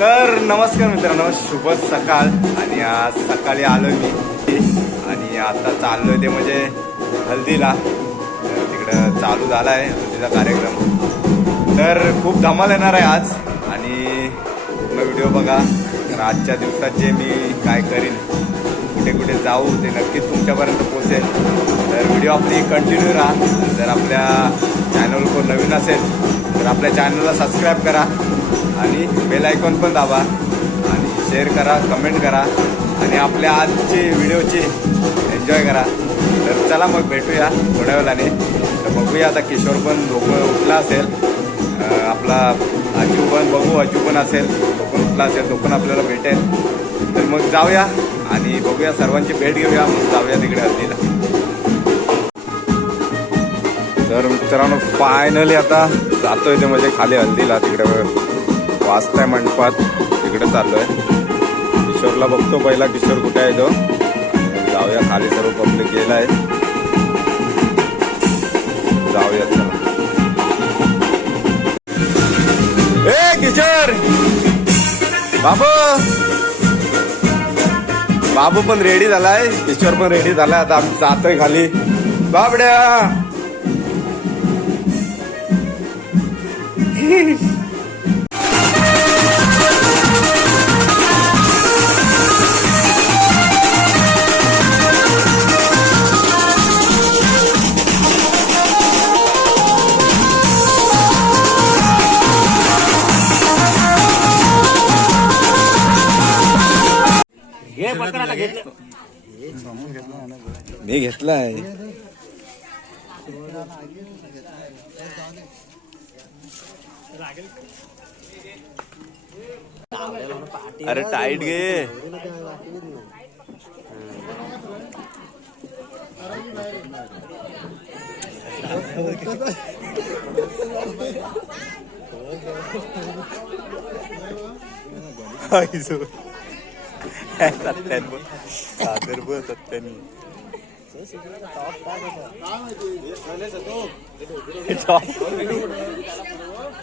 तर नमस्कार मित्रांनो, शुभ सकाळ. आणि आज सकाळी आलोय मी आणि आता चाललोय ते म्हणजे हल्दीला. तिकडं चालू झाला आहे हल्दीचा कार्यक्रम. तर खूप धमाल येणार आहे आज आणि पूर्ण व्हिडिओ बघा. तर आजच्या दिवसात जे मी काय करीन, कुठे कुठे जाऊ, ते नक्कीच तुमच्यापर्यंत पोहोचेल. तर व्हिडिओ आपली कंटिन्यू राहा. जर आपल्या चॅनल कोण नवीन असेल तर आपल्या चॅनलला सबस्क्राईब करा आणि बेल आयकॉन पण दाबा आणि शेअर करा, कमेंट करा आणि आपल्या आजची व्हिडिओची एन्जॉय करा. तर चला मग भेटूया थोड्या वेळाने. तर बघूया आता किशोर पण उठला असेल, आपला अजू पण बघू, अजू पण असेल, तो पण उठला असेल, तो पण आपल्याला भेटेल. तर मग जाऊया आणि बघूया, सर्वांची भेट घेऊया, मग जाऊया तिकडे हल्दीला. तर मित्रांनो फायनली आता जातोय ते म्हणजे खाली हल्दीला. तिकडे वाजताय मंडपात, तिकडे चाललोय. किशोरला बघतो पहिला, किशोर कुठे आहे तो. जाऊया, खाली सर्व पब्लिक गेलाय, जाऊया चला. ए किशोर बाबू, बाबू पण रेडी झालाय, किशोर पण रेडी झालाय. आता आम्ही जातोय खाली. बाबड्या मी घेतलाय. अरे टाईट घे.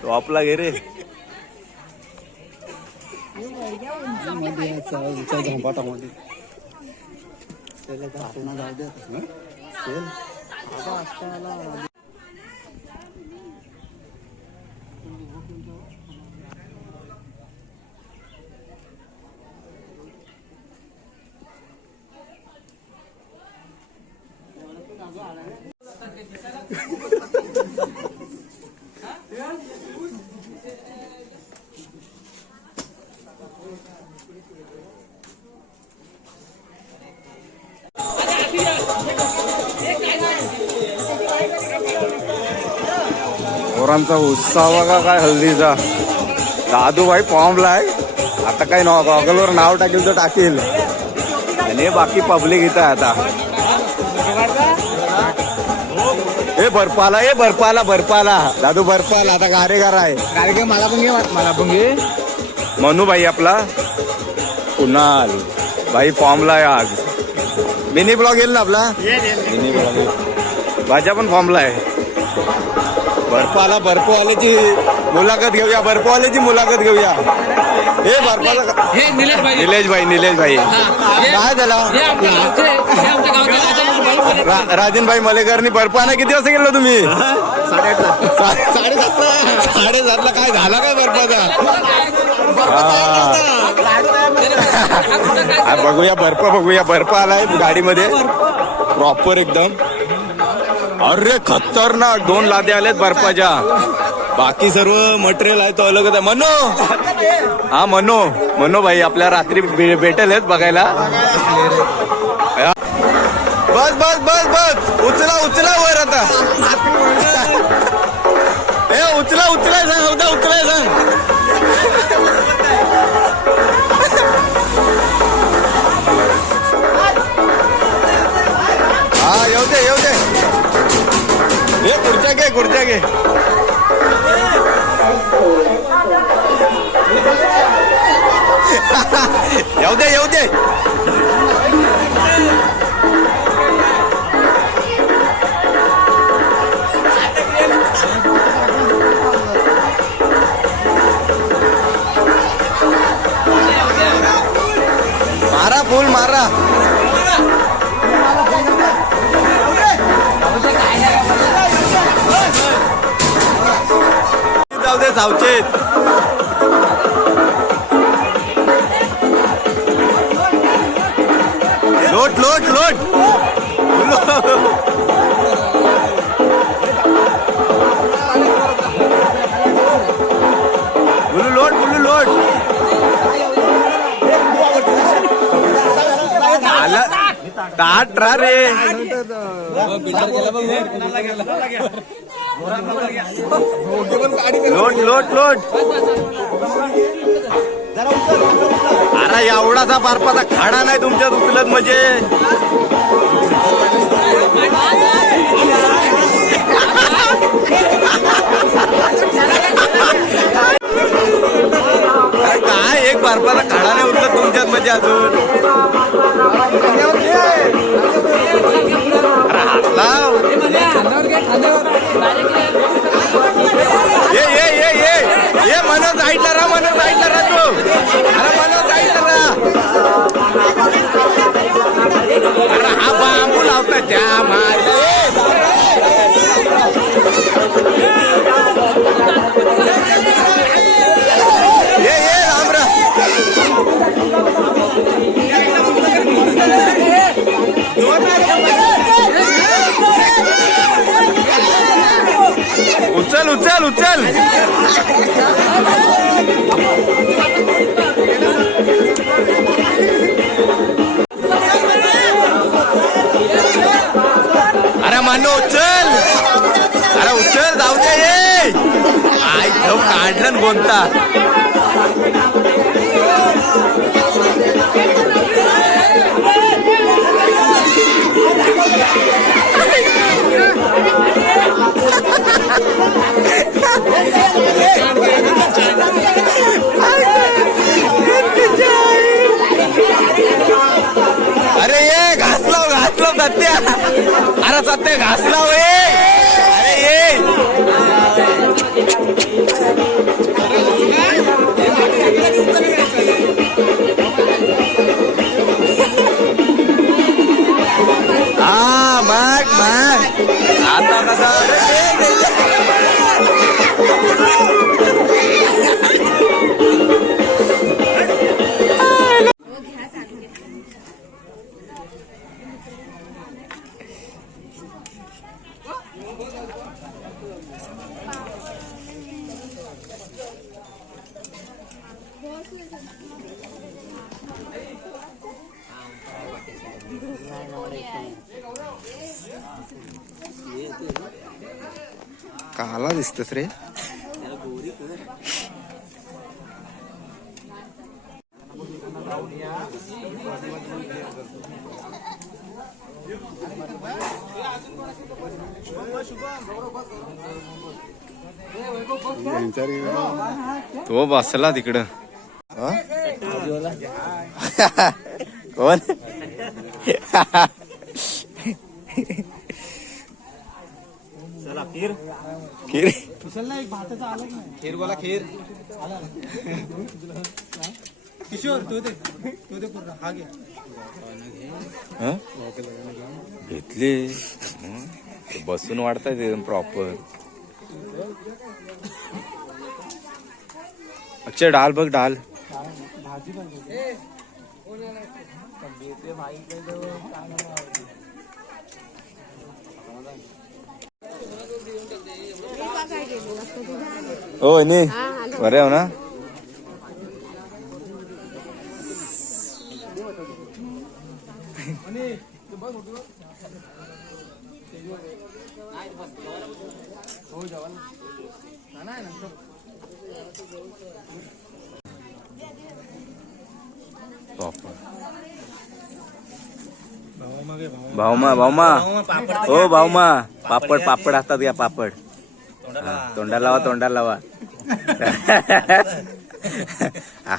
टॉपला घे रे. झोंपाटामध्ये पोरांचा उत्साह बघा काय हल्दीचा. दादूभाई फॉर्मला आहे. आता काही गॉगलवर नाव टाकेल तर टाकेल आणि बाकी पब्लिक इथं आहे. आता हे बर्फाला, हे बर्फाला दादू, बर्फाला आता कार्यकार आहे. कार्यक्रम मला पण घे. मनू भाई आपला, कुणाल भाई फॉर्मला आहे आज. मिनी ब्लॉग येईल ना आपला, मिनी ब्लॉग. भाज्या पण फॉर्मला आहे. बर्फवाल्याची मुलाखत घेऊया, बर्फवाल्याची मुलाखत घेऊया. हे बर्फाला निलेश भाई काय झाला. राजन भाई मलेकरनी बर्फाने किती वाजता गेलो तुम्ही. 7:30ला काय झाला काय बर्फाचा. बघूया बर्फ आलाय गाडीमध्ये प्रॉपर एकदम. अरे खतरनाक 2 लाद्या आल्यात बर्फाच्या. बाकी सर्व मटेरियल आहे तो अलगच आहे. मनो भाई आपल्या रात्री भेटेल आहेत बघायला. बस उचला वर आता. हे उचलाय सांग. हा येऊ दे. हे खुर्च्या घे. येऊ दे. फुल मारा. जाऊ दे सावचेत. लोट लोट लोट. बुलू लोट बुलू लोट. आला ताट रा रे. लोट लोट लोट. अरे एवढाचा बर्फाचा खाडा नाही तुमच्यात उचलत म्हणजे. काय एक बर्फाचा खाडा नाही उचलत तुमच्यात म्हणजे अजून. ये मनोज साईडला राहा. मनोज साईडला राहा तू. अरे मनोज साईडला राहा. अरे हा बांबू लावता त्या मारले. ये रामरा. उचल उचल उचल. अरे मानो उचल. अरे उचल जाऊ दे. ये आई तो काढलं कोणता. अरे ये घासलाव सत्या. अरे सत्या घासलाव. अरे ये हा मग आता कसा. काला दिसतस रे. तो बसला तिकडं. कोण. चला खीर खीर. एक भाताचा आलं नाही. खीर बोला खीर. किशोर तू दे पूर्ण. हा घे. घेतली बसून वाढतायत एकदम प्रॉपर. अक्षय डाल बघ डाल. भाजी पण हो नी बरे हो ना. भाऊमा भाऊमा हो भाऊमा. पापड पापड हातात घ्या. पापड तोंडाला लावा. तोंडाला लावा.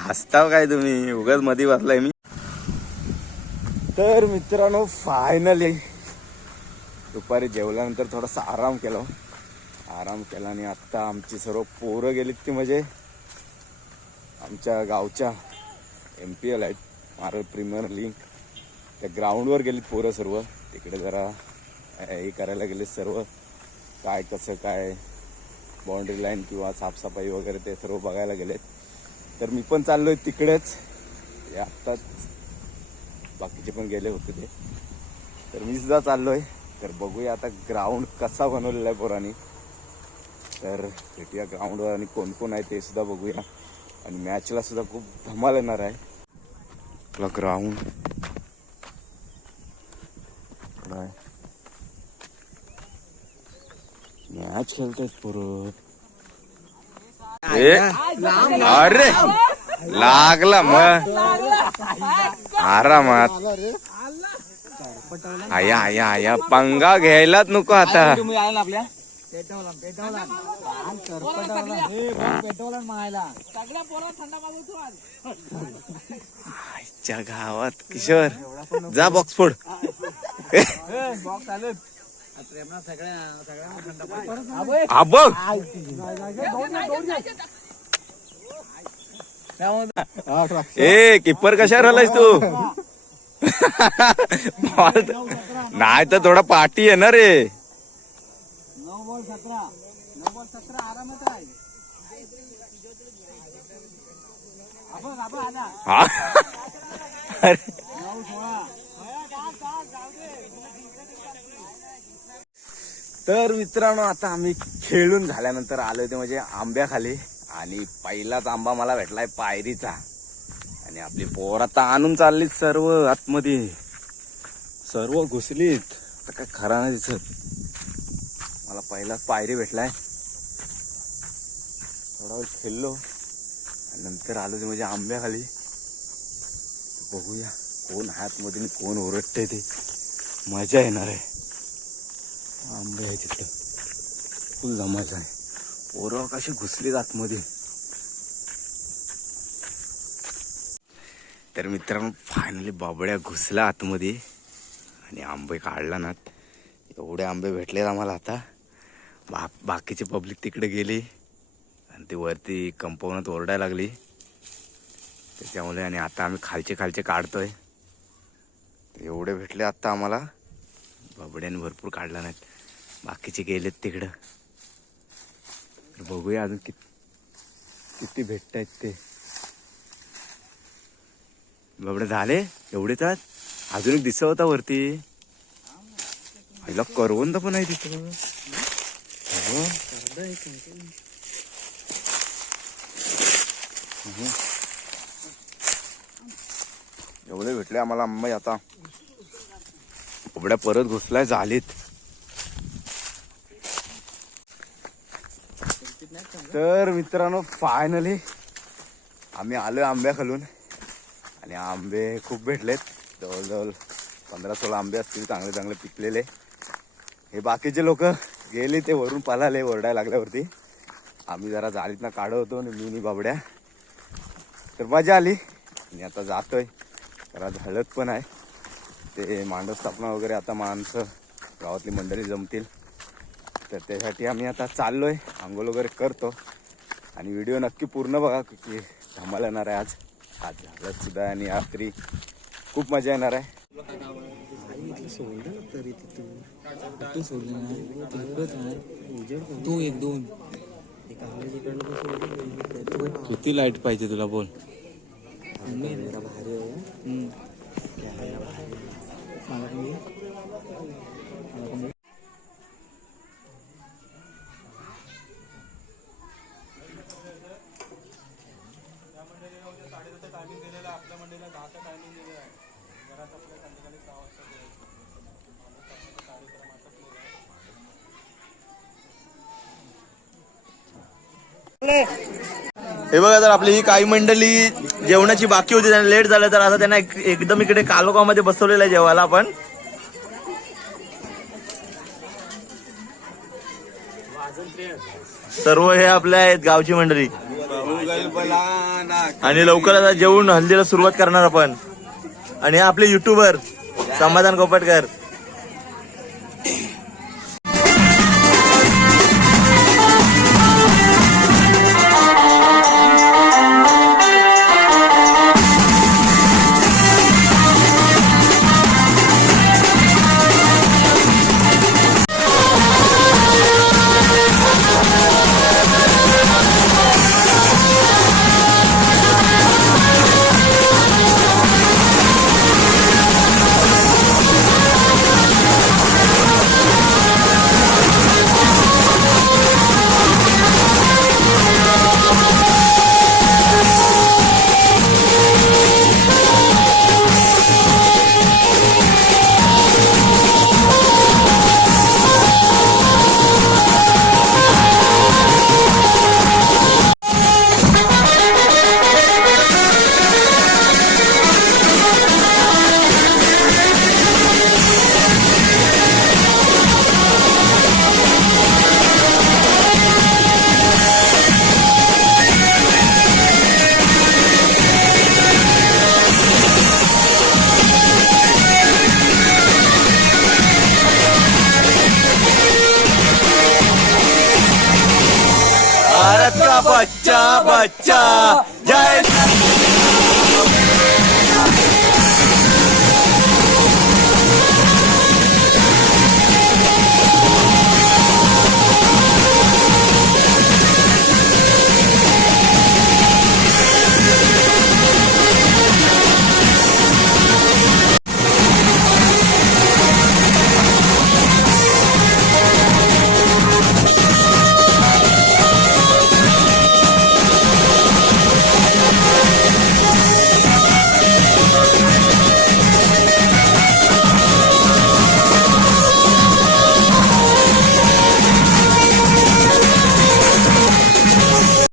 हसताव काय तुम्ही. उगाच मध्ये बसलाय मी. तर मित्रांनो फायनली दुपारी जेवल्यानंतर थोडासा आराम केला आणि आता आमची सर्व पोरं गेलीत ती म्हणजे आमच्या गावच्या MPL आहेत. मारल प्रीमियर लीग. त्या ग्राउंडवर गेलीत पोरं सर्व. तिकडे जरा हे करायला गेले सर्व, काय कसं काय बाउंड्री लाईन किंवा साफसफाई वगैरे ते सर्व बघायला गेलेत. तर मी पण चाललो आहे तिकडेच. हे आत्ताच बाकीचे पण गेले होते ते, तर मी सुद्धा चाललो आहे. तर बघूया आता ग्राउंड कसा बनवलेला आहे पोरांनी. तर भेटूया ग्राउंडवर आणि कोण कोण आहे ते सुद्धा बघूया. आणि मॅचला सुद्धा खूप धमाल येणार आहे. आपला ग्राउंड मॅच खेळतात पोरं. अरे लागला मग आरामात. आया आया आया पंगा घ्यायलाच नको आता. आईच्या गावात किशोर जा बॉक्स फोड. बघ ए किपर कशावर आलायस तू. नाही तर थोडा पाठी आहे ना रे. 9 बॉल 17 आरामात आहे. तर मित्रांनो आता आम्ही खेळून झाल्यानंतर आलोय ते म्हणजे आंब्याखाली. आणि पहिलाच आंबा मला भेटलाय पायरीचा. आणि आपली पोर आता आणून चाललीत सर्व आतमध्ये. सर्व घुसलीत. आता काय खरा नाही दिसत. मला पहिलाच पायरी भेटलाय. थोडा वेळ खेळलो आणि नंतर आलो ते म्हणजे आंब्याखाली. बघूया कोण आतमध्ये कोण ओरडते ते. मजा येणार आहे. आंबे आहे तिथे फुल जमायचं आहे. पोरं कशी घुसलीत आतमध्ये. तर मित्रांनो फायनली बाबड्या घुसला आतमध्ये आणि आंबे काढला ना. एवढे आंबे भेटलेत आम्हाला आता. बाकीचे पब्लिक तिकडे गेली आणि ती वरती कंपाऊंडात ओरडायला लागली त्याच्यामुळे. आणि आता आम्ही खालचे काढतोय. एवढे भेटले आता आम्हाला. बाबड्याने भरपूर काढला नाहीत. बाकीचे गेलेत तिकडं. तर बघूया अजून किती भेटत आहेत ते. बाबडे झाले एवढेच. अजून एक दिसत होता वरती. आईला करवंद पण आहे तिथं. एवढे भेटले आम्हाला आंबे. आता बाबड्या परत घुसलाय झालीत. तर मित्रांनो फायनली आम्ही आलोय आंब्या खालून. आणि आंबे खूप भेटलेत. जवळजवळ 15-16 आंबे असतील चांगले पिकलेले. हे बाकीचे लोक गेले ते वरून पळाले ओरडायला लागल्यावरती. आम्ही जरा जाळीतनं काढत होतो आणि मी बाबड्या. तर मजा आली. आणि आता जातोय. जरा हळद पण आहे. ते मांडव स्थापना वगैरे आता माणसं गावातली मंडळी जमतील. तर त्यासाठी आम्ही आता चाललोय. आंघोळ वगैरे करतो. आणि व्हिडिओ नक्की पूर्ण बघा की धमाल येणार आहे आज हळद सुद्धा. आणि रात्री खूप मजा येणार आहे. किती लाईट पाहिजे तुला बोल. हे बघा तर आपली ही काही मंडळी जेवणाची बाकी होती. त्यांना लेट झालं तर आता त्यांना एकदम इकडे कालोखामध्ये बसवलेलं आहे जेवायला आपण. सर्व हे आपल्या आहेत गावची मंडळी. आणि लवकर आता जेवून हल्दीला सुरुवात करणार आपण. आणि हे आपले युट्यूबर समाधान कोपटकर. बच्चा बच्चा जय